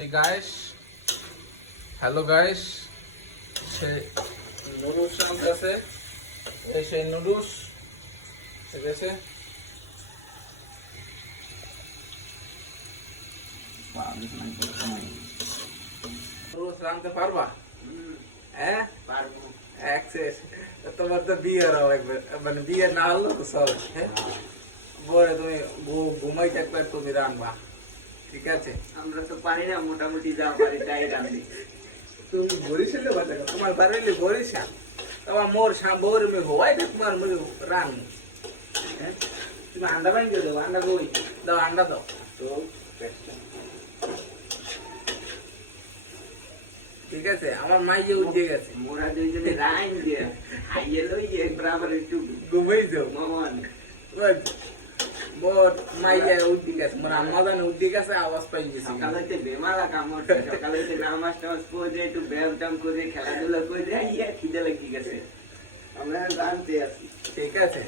Hey guys, hello guys. সেই noodles আনতেছে, এই সেই নুডলস, ঠিক আছে? নুডলস রাঁধতে পারবা? হ্যাঁ পারবো। অ্যাক্সেস তোমার তো বিয়ের লাগবে, মানে বিয়ে না হলেও তো চলে। হ্যাঁ বলে তুমি ঘুমাই থাকবে, তুমি রান্না, ঠিক আছে? আমরা তো পারি না, মোটামুটি যা পারি তাই রাঁধি। তুমি বরিশালে কথা কও, তোমার বাড়ি হইলে বরিশাল, তোমার মোর বউর মেয়ে হওয়াই না তোমার মেয়ে রান। হ্যাঁ তুমি আন্ডা বানিয়ে দেবো, আন্ডা কই দাও, আন্ডা দাও তো, ঠিক আছে? আমার মাইয়ে উঠে গেছে, মোরা দুইজনে রাইন দিয়ে খাইয়ে লই বরাবর একটু ঘুমাই যাও। মামান মোর মাইয়া উঠে গেছে, মোর আম্মা জানে উঠে গেছে, আওয়াজ পাই গেছে। সকালে বেমালা কাম হচ্ছে, সকালে নামাজ টামাজ পড়ে একটু ব্যায়াম ট্যাম করে খেলাধুলা করে ইয়ে খিদে লেগে গেছে, আমরা জানতে আছি। ঠিক আছে,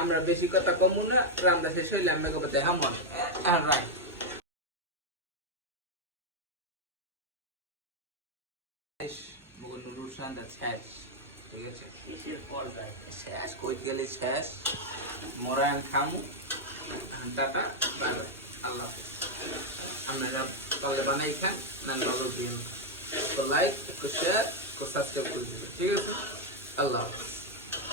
আমরা বেশি কথা কমু না, রান্না শেষ হইলে আমরা কবে যাই হামন আর রাই। নুডলস রান্না শেষ, ঠিক আছে? কিসের পর যায় শেষ কইতে গেলে শেষ, মোরান খামু, টাটা, বাই বাই, আল্লাহ হাফেজ। আপনারা পারলে বানাই খান, না ভালো দিন, লাইক, শেয়ার, সাবস্ক্রাইব করে দিবেন, ঠিক আছে? আল্লাহ হাফেজ।